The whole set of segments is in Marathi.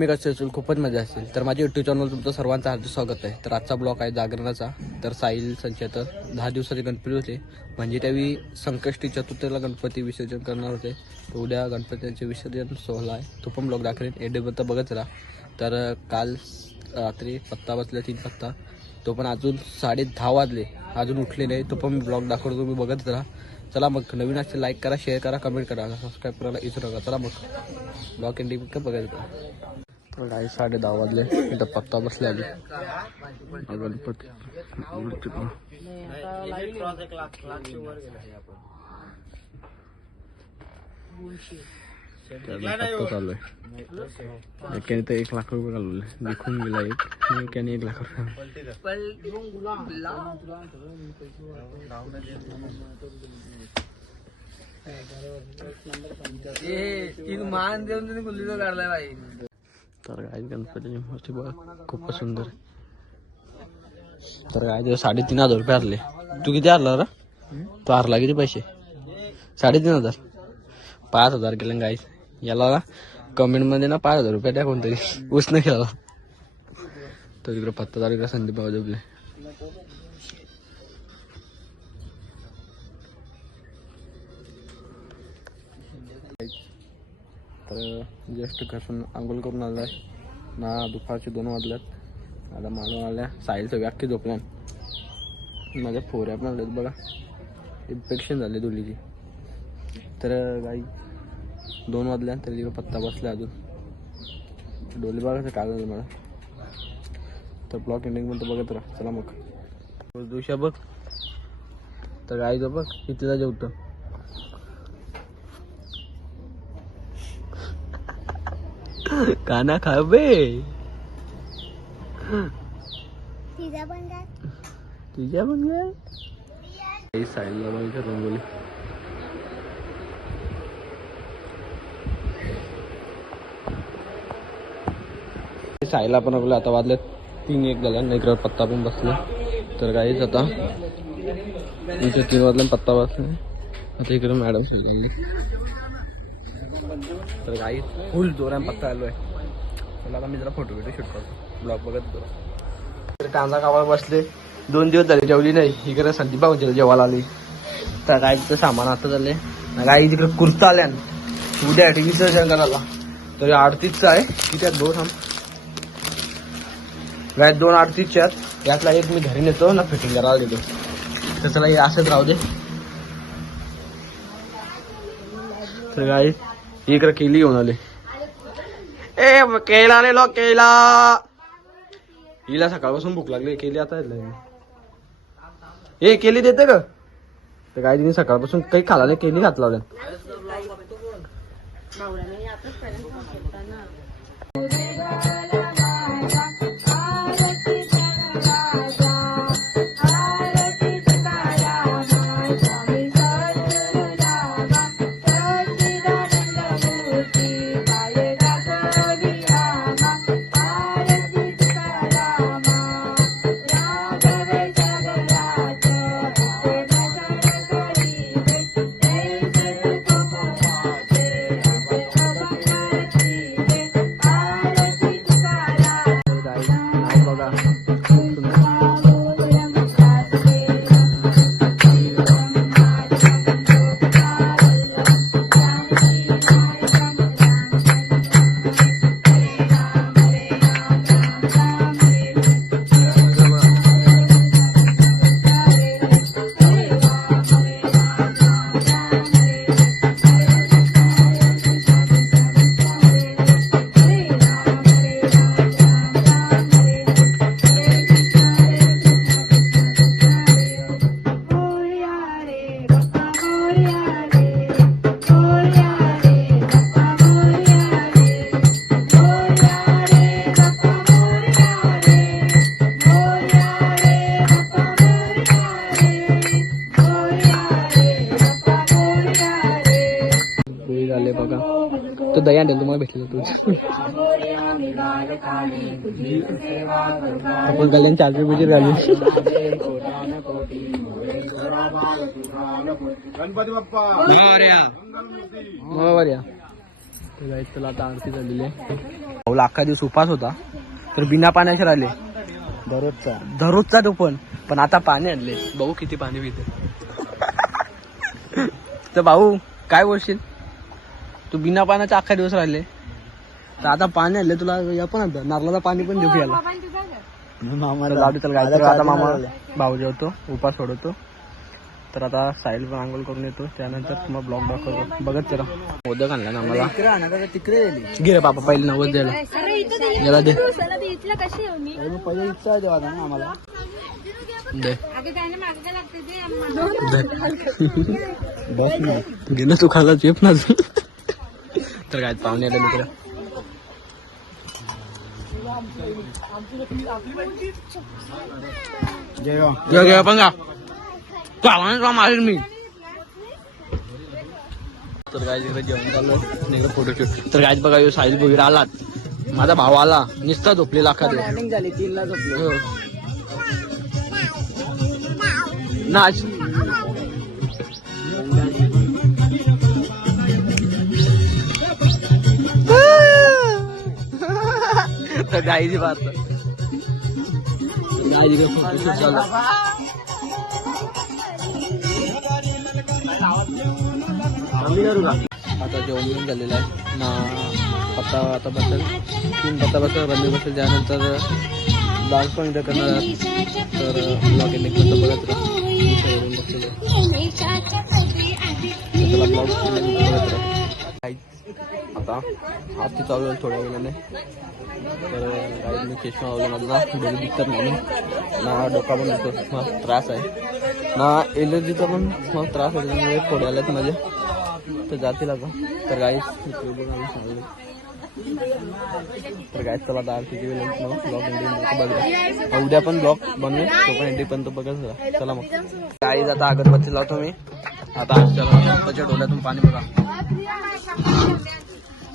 तुम्ही कसे असेल खूपच मजा असेल. तर माझ्या युट्यूब चॅनल तुमचं सर्वांचं हार्दिक स्वागत आहे. तर आजचा ब्लॉग आहे जागरणाचा. तर साईल संचय तर दहा दिवसाचे गणपती होते. म्हणजे त्यावेळी संकष्टी चतुर्थीला गणपती विसर्जन करणार होते. तर उद्या गणपतीचे विसर्जन सोहळा आहे. तो पण ब्लॉग दाखवेन. एडेपर्यंत बघत राहा. तर काल रात्री पत्ता बसला तीन पत्ता. तो पण अजून साडे दहा वाजले. अजून उठले नाही. तो पण ब्लॉग दाखवतो तुम्ही बघत राहा. चला मग नवीन असेल लाईक करा शेअर करा कमेंट करा. सबस्क्राईब करायला विसरू नका. चला मग. ब्लॉक एंडिंग का बघायचं तर साडे दहा वाजले. इथं पत्ता बसले आली गणपती. चालू आहे एकाने तर एक लाख रुपये घालवले विकून गेला एक एकाने एक लाख रुपये तीन मान देऊन तुम्ही गुल्लीचा काढलाय बाई तर काय गणपतीची मूर्ती बघा खूपच सुंदर. तर काय ते साडेतीन हजार रुपये हरले तू किती हरला रा तू हरला किती पैसे साडेतीन हजार पाच हजार केले गाय याला ना ना पाच हजार रुपये द्या कोणतरी. उसनं केला तर तिकडे पत्ता तारीख संदीप भाऊ जपले तर जस्ट घरून आंघोळ करून आलाय ना दुपारचे दोन वाजल्यात. आता मानून आल्या. साईलचं व्याख्या झोपल्यान माझ्या फोऱ्या पण आल्यात बघा. इन्फेक्शन झाले धुलीची. तर गाई दोन वाजल्या तरी तिकडे पत्ता बसला अजून. डोली बघायचं काय झालं मला. तर ब्लॉक एंडिंग पण बघत राहा. चला मग. दिवशा बघ. तर गाईचं बघ. कितीला जेवतं काना खा बे. तिचा पण काय साईडला बघायचं रंगोली. सायला पण आपलं आता वाजले तीन एक झाल्या. इकडे पत्ता पण बसला. तर काहीच आता इथे तीन वाजल्या पत्ता बसला. आता इकडे मॅडम शिकवली तर काही फुल जोरात पत्ता आलो आहे आता मी जरा फोटो बिटो शूट करतो. ब्लॉग बघत तर कांदा कावाला बसले. दोन दिवस झाले जेवली नाही. इकडे संदीप भाऊजीला जेवायला आली. तर काय तिथं सामान आता झाले काही तिकडे कुर्ता आल्यान. उद्या विसर्जन करायला तरी आरतीचं आहे. की आहेत दोन थांब गाय दोन अडतीसच्या यातला एक मी घरी नेतो ना फिटिंग करायला देतो. त्याचा हे असंच राहू दे. इकडे केली येऊन आले. ए केला नेलो केला. हिला सकाळपासून भूक लागली केली आता ए केली देते का काय तिने सकाळपासून काही खाला नाही केली घात लावल्या आपण गल्यान चार्जर बिजर घालून गणपती बाप्पा. आता आरती झालेली आहे. भाऊला अख्खा दिवस उपास होता तर बिना पाण्याचे राहिले. दररोजचा. दररोजचा तो पण पण आता पाणी आणले. भाऊ किती पाणी पिते. तर भाऊ काय बोलशील? तू बिना पाण्याचा अख्खा दिवस राहिले. तर आता पाणी आणले तुला या पण आता नारळाचं पाणी पण देऊ याला. तर जाऊ दे चल गाडी तर आता मामा भाऊ जेवतो उपास सोडवतो. तर आता साईल पण आंघोळ करून येतो त्यानंतर मग ब्लॉग दाखवतो. बघत जरा. मोदक आणला ना आम्हाला. तिकडे घे रे बापा पहिले नवस द्यायला याला. दे पहिले इच्छा देवा ना आम्हाला. बस ना. गेलं तू खाला चेप ना. तर काय पाहुणे आले मित्र घे घे पण तुला मारेल मी तर काय तिकडे जेवण चालू. इकडे फोटोशूट तर काय बघा ह्यो साहिल भोईर आलात माझा भाऊ आला निसता झोपलेला अख्खा. प्लॅनिंग झाली तीन ला झोपलो हो. नाच तर गाईची बात गाईची फोटोशूट झालं. आता जेवण बिवण झालेलं आहे. ना पत्ता आता बसेल. तीन पत्ता बसेल रमी बसेल. त्यानंतर डान्स पण इथं करणार तर ब्लॉग एंडिंग पर्यंत बघत राहा. बघतो ब्लॉग बघत राहा. Guys, आता. आरती चालू झाली थोड्या वेळाने. तर काही मी चष्मा लावला माझा. डोळे दिसतात म्हणून. ना डोका पण होतो मला त्रास आहे. ना एलर्जीचा पण मला त्रास आहे. त्यामुळे थोड्या आल्यात माझे. तर जातील आता. तर गाईस तर गाईस चला आता आरतीची वेळ आहे. मग ब्लॉग बघा. उद्या पण ब्लॉग बनवेल. तो पण एंडिंग पर्यंत बघत राहा. चला मग. गाईज आता अगरबत्ती लावतो मी. आता चला डोळ्यातून पाणी बघा.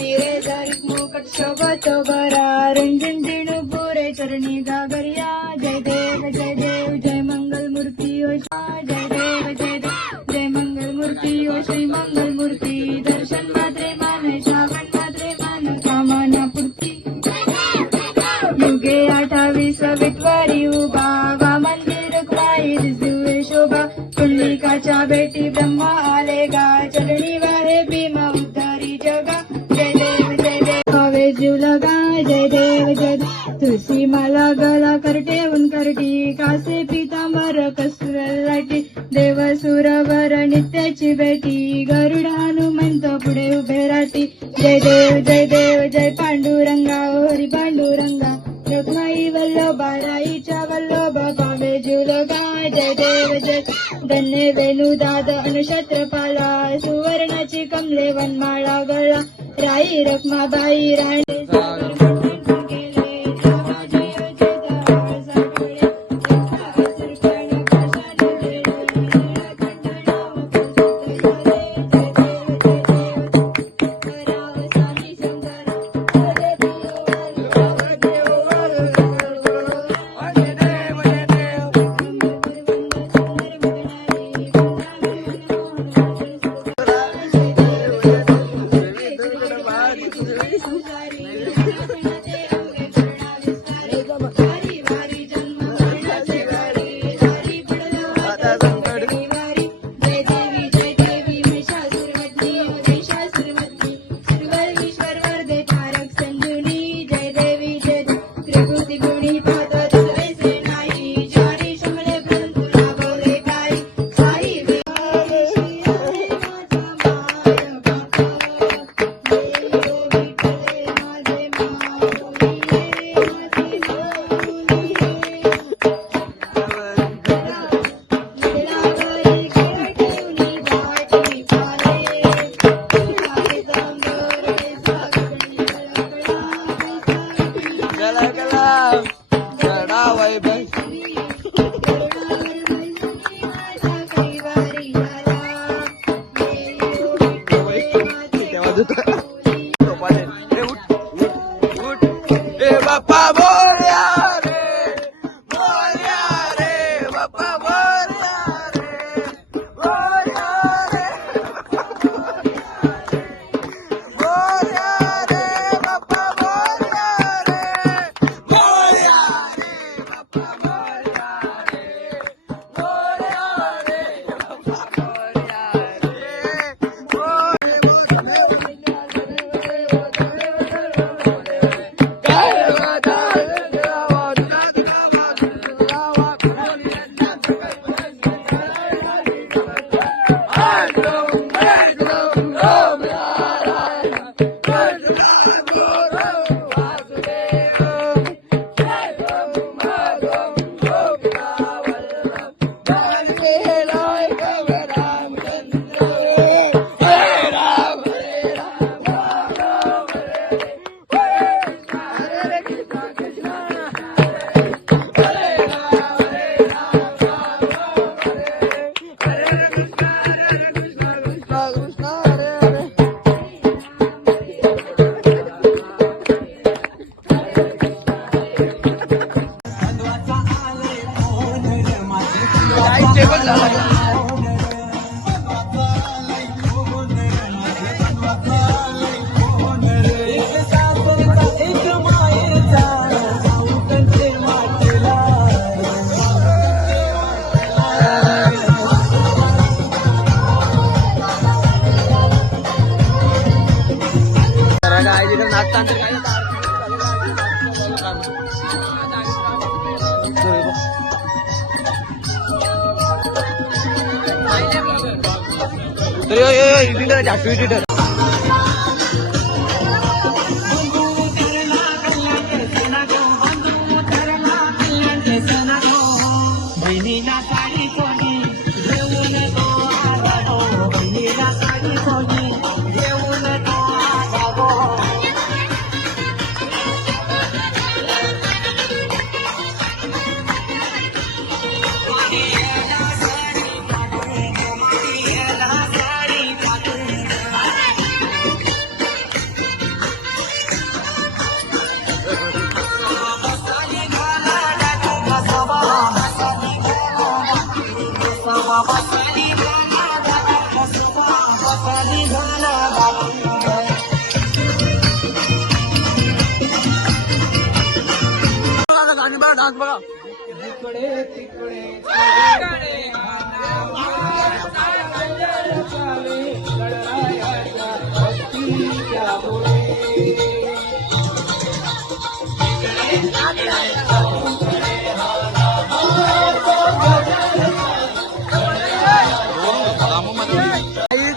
তীরে দাঁড়িয়ে মুকুট শোভা তোবার नित्याची बेटी गरुड हनुमंत पुढे उभे राटी जय देव जय देव जय पांडुरंगा ओ हरी पांडुरंगा रखमाई वल्लभा राईच्या वल्लभ पावे जुलगा जय देव जय धन्य वेणू दाद अनुक्षत्रपाला सुवर्णाची कमले वनमाळा गळा राई रखमाबाई राणी 哎呦呦呦，你别在这，你别在这。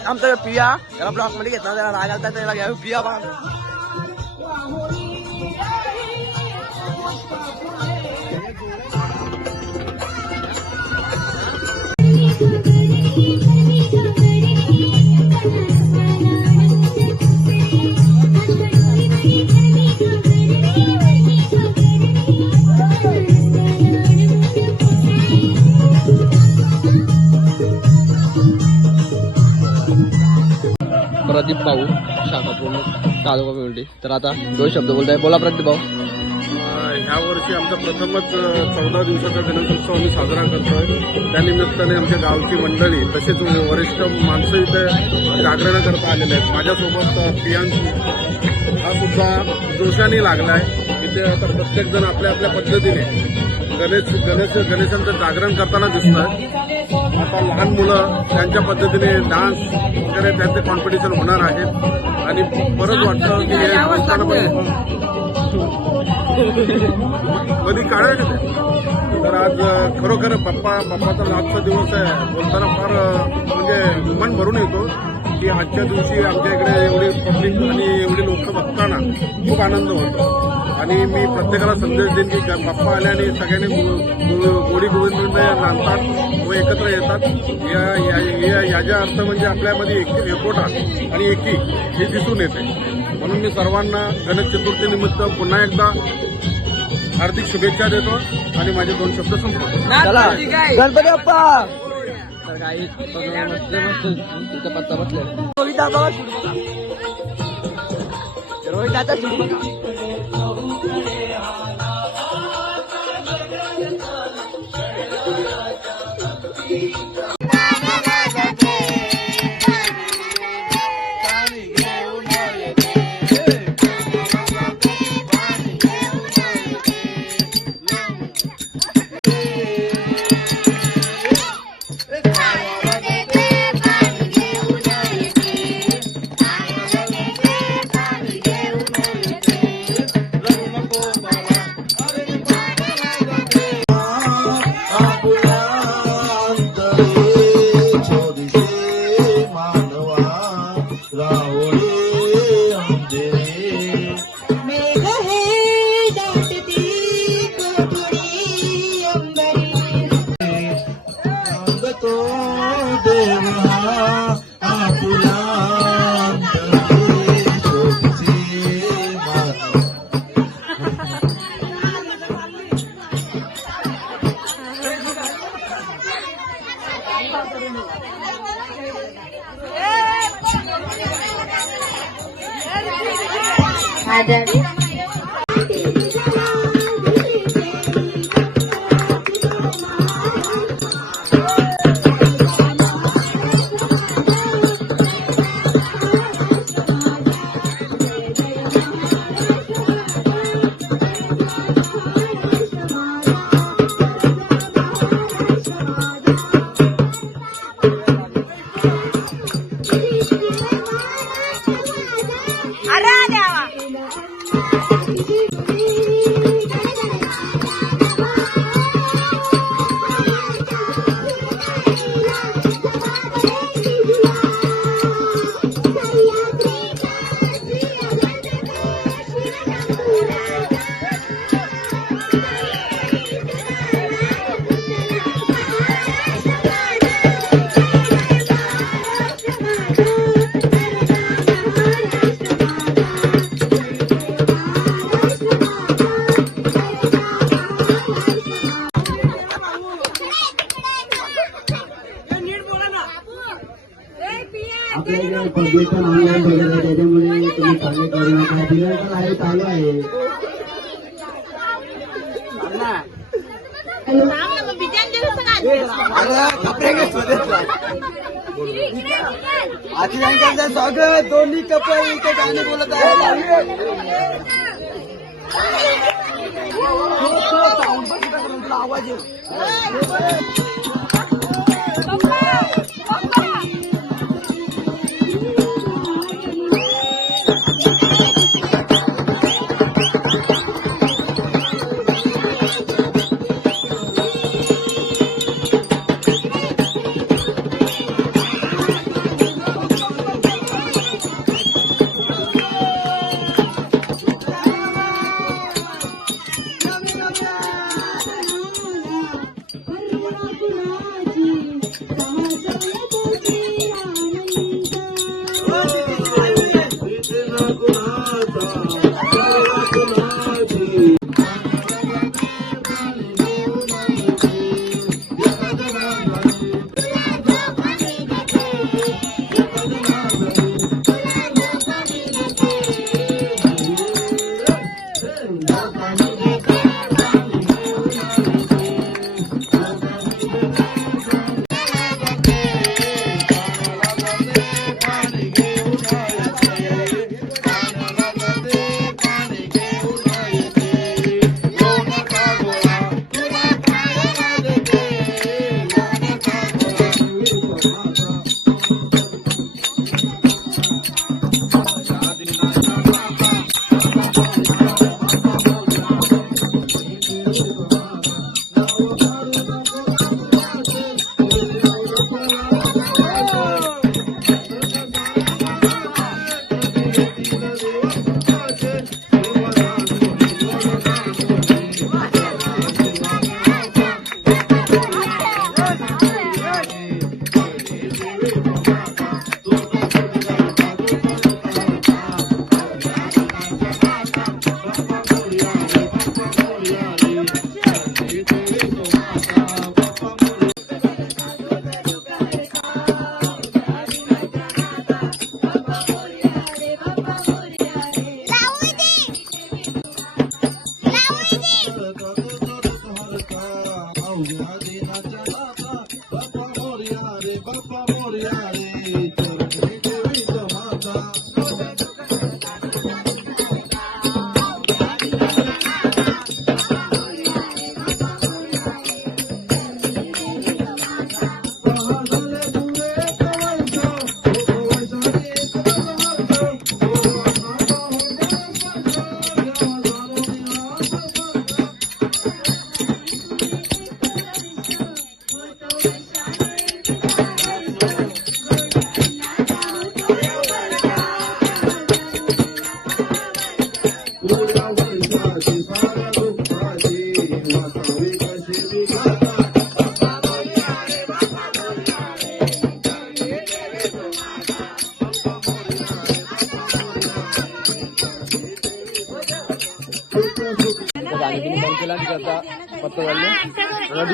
आमचा पिया याला ब्लॉकमध्ये घेतला त्याला राग आलता त्याला घ्या पिया बा प्रदीप भाऊ शाखा प्रमुख तालुका कमिटी तर आता दोन शब्द बोलताय. बोला प्रदीप भाऊ. ह्या वर्षी आमचा प्रथमच चौदा दिवसाचा गणेशोत्सव आम्ही साजरा करतोय. त्यानिमित्ताने आमच्या गावची मंडळी तसेच वरिष्ठ माणसं इथे जागरण करता आलेले आहेत. माझ्यासोबत पियांशी हा सुद्धा जोशाने लागलाय. इथे आता प्रत्येक जण आपल्या आपल्या पद्धतीने गणेश गणेश गणेशांचं जागरण करताना दिसत आता लहान मुलं त्यांच्या पद्धतीने डान्स वगैरे त्यांचे कॉम्पिटिशन होणार आहेत आणि परत वाटतं की हे कधी काढाय तर आज खरोखर बाप्पा बाप्पाचा आजचा दिवस आहे. बोलताना फार म्हणजे मन भरून येतो की आजच्या दिवशी आमच्या इकडे एवढी पब्लिक आणि एवढी लोक बघताना खूप आनंद होतो. आणि मी प्रत्येकाला संदेश देईन की पप्पा बाप्पा आल्याने सगळ्यांनी गोडी गोविंद नांदतात व एकत्र येतात या या- अर्थ म्हणजे आपल्यामध्ये एक- एकोटा आणि एकी हे दिसून येते. म्हणून मी सर्वांना गणेश चतुर्थीनिमित्त पुन्हा एकदा हार्दिक शुभेच्छा देतो आणि माझे दोन शब्द गणपती बसले रोहित दादा सुरू बघा. रोहित दादा स्वागत इथे गाणे बोलत आहे. आवाज येईल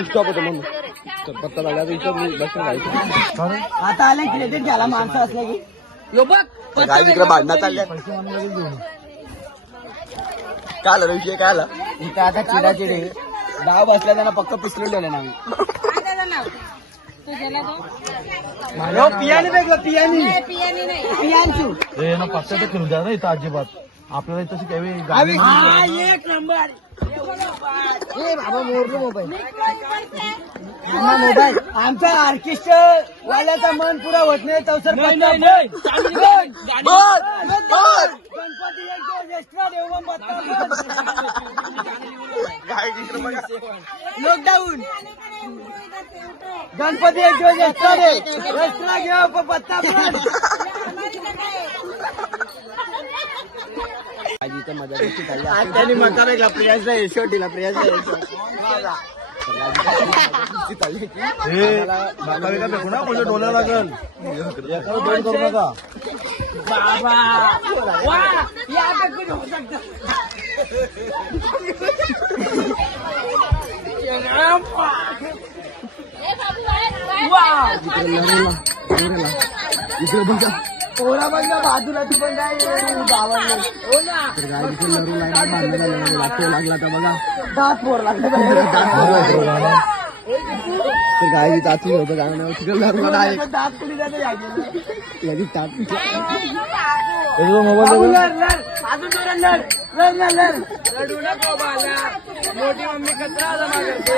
मला डिस्टॉप होतो म्हणून. तर पत्ता झाला तर इथं बसून राहायचं आता आले क्रेडिट घ्यायला माणसं असले की. यो बघ काय तिकडे भांडणं चालल्या काय आलं विषय काय आला? इथं आता चिडा चिडे डाव बसल्या त्यांना पक्क पिसरून ठेवलं ना मी. पियानी वेगळं पियानी. पियांचू. हे ना पक्षात खेळू द्या ना इथं अजिबात. आपल्याला तशी काही आम्ही- हा, एक नंबर. ए बाबा मोरलो मोबाईल. मोबाईल. आमच्या ऑर्केस्ट्रा वाल्याचा मन पुरा होत नाही तवसर गणपती एक देऊ मग पत्ता लॉकडाऊन गणपती एक दिवस एक्स्ट्रा दे एक्स्ट्रा घेऊ पण पत्ता पण आज इथं मजा कशी चालली आज त्यांनी म्हणता नाही प्रियासला यशो दिला प्रियासला यशो हे बाका बिका फेकू ना कोणत्या डोल्या लागल एखादं दोन करू नका बाबा वा या आता कुठे होऊ शकतं वा इकडे बघ जा. बाजूला तू पण काय गावाला हो ना लागला बघा दात पोर तर चाचणी होतं गाणं तिकडे दात कुठे जाते लगेच टाक बाबू लढ, लढ. लढ. लढ लढ. रडू नको बाला. मोठी मम्मी कचरा जमा करते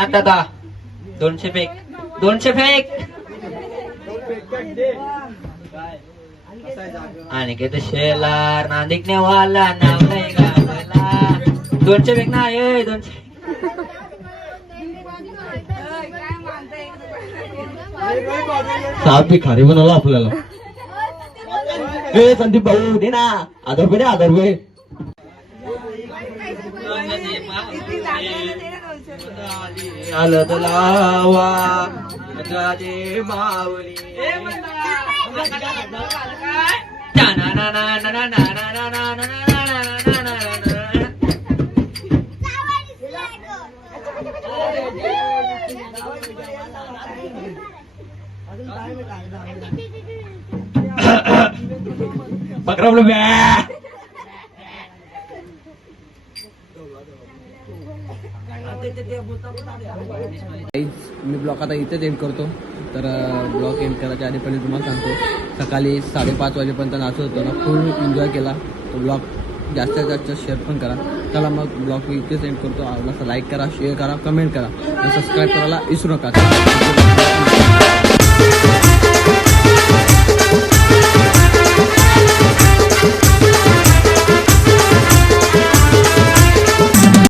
एकनाथ दादा दोनशे फेक. दोनशे फेक. आणि किती शेलार नांदिक नेवाला नाव नाही गावला. दोनशे फेक ना ये दोनशे साप भिकारी बनवला आपल्याला. ए संदीप भाऊ दे ना. आदर रुपये दे आदर रुपये आलं लावा राजे माऊली पकडावलं बॅ मी ब्लॉग आता इथेच एंड करतो. तर ब्लॉग एंड करायच्या आधी पहिले तुम्हाला सांगतो. सकाळी साडेपाच वाजेपर्यंत नाचत होतो ना फुल एन्जॉय केला. तो ब्लॉग जास्तीत जास्त शेअर पण करा. चला मग ब्लॉग मी इथेच एंड करतो. आवडला लाईक करा शेअर करा कमेंट करा. आणि सबस्क्राईब करायला विसरू नका.